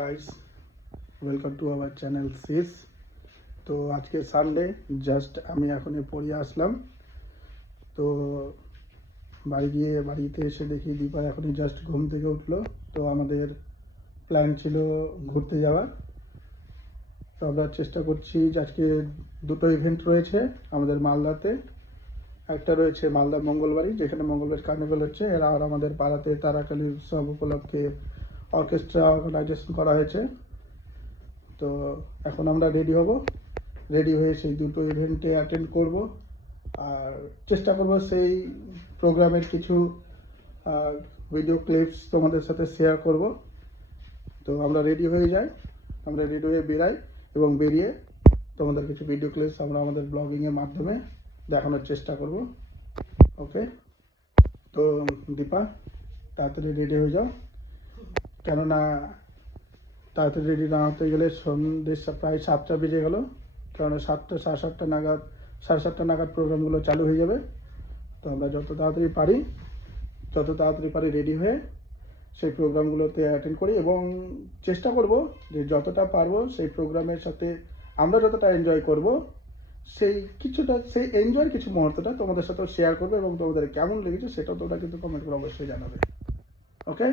Guys, welcome to our channel sis. তো আজকে Sunday, just আমি এখনই পড়িয়ে আসলাম। তো বাড়িতে এসে দেখি দীপা এখনই জাস্ট ঘুম থেকে উঠলো। তো আমাদের প্ল্যান ছিল ঘুরতে যাওয়ার। তো আমরা চেষ্টা করছি যে আজকে দুটো ইভেন্ট রয়েছে আমাদের মালদাতে। একটা রয়েছে মালদা মঙ্গলবাড়ি, যেখানে মঙ্গলবার কার্নিভাল হচ্ছে, আর আমাদের পাড়াতে তারাকালী উৎসব উপলক্ষে অর্কেস্ট্রা অর্গানাইজেশন করা হয়েছে। তো এখন আমরা রেডি হয়ে সেই দুটো ইভেন্টে অ্যাটেন্ড করব, আর চেষ্টা করব সেই প্রোগ্রামের কিছু ভিডিও ক্লিপস তোমাদের সাথে শেয়ার করব। তো আমরা রেডি হয়ে বেরাই এবং বেরিয়ে তোমাদের কিছু ভিডিও ক্লিপস আমরা আমাদের ব্লগিংয়ের মাধ্যমে দেখানোর চেষ্টা করব। ওকে, তো দীপা তাড়াতাড়ি রেডি হয়ে যাও, কেননা তাড়াতাড়ি রেডি না হতে গেলে সন্ধ্যে প্রায় 7টা বেজে গেল। কারণ 7টা সাড়ে সাতটা নাগাদ প্রোগ্রামগুলো চালু হয়ে যাবে। তো আমরা যত তাড়াতাড়ি পারি রেডি হয়ে সেই প্রোগ্রামগুলোতে অ্যাটেন্ড করি, এবং চেষ্টা করব যে যতটা পারবো সেই প্রোগ্রামের সাথে আমরা যতটা এনজয় করব, সেই এনজয়ের কিছু মুহূর্তটা তোমাদের সাথেও শেয়ার করবো, এবং তোমাদের কেমন লেগেছে সেটাও তোমরা কিন্তু কমেন্ট করে অবশ্যই জানাবে। ওকে।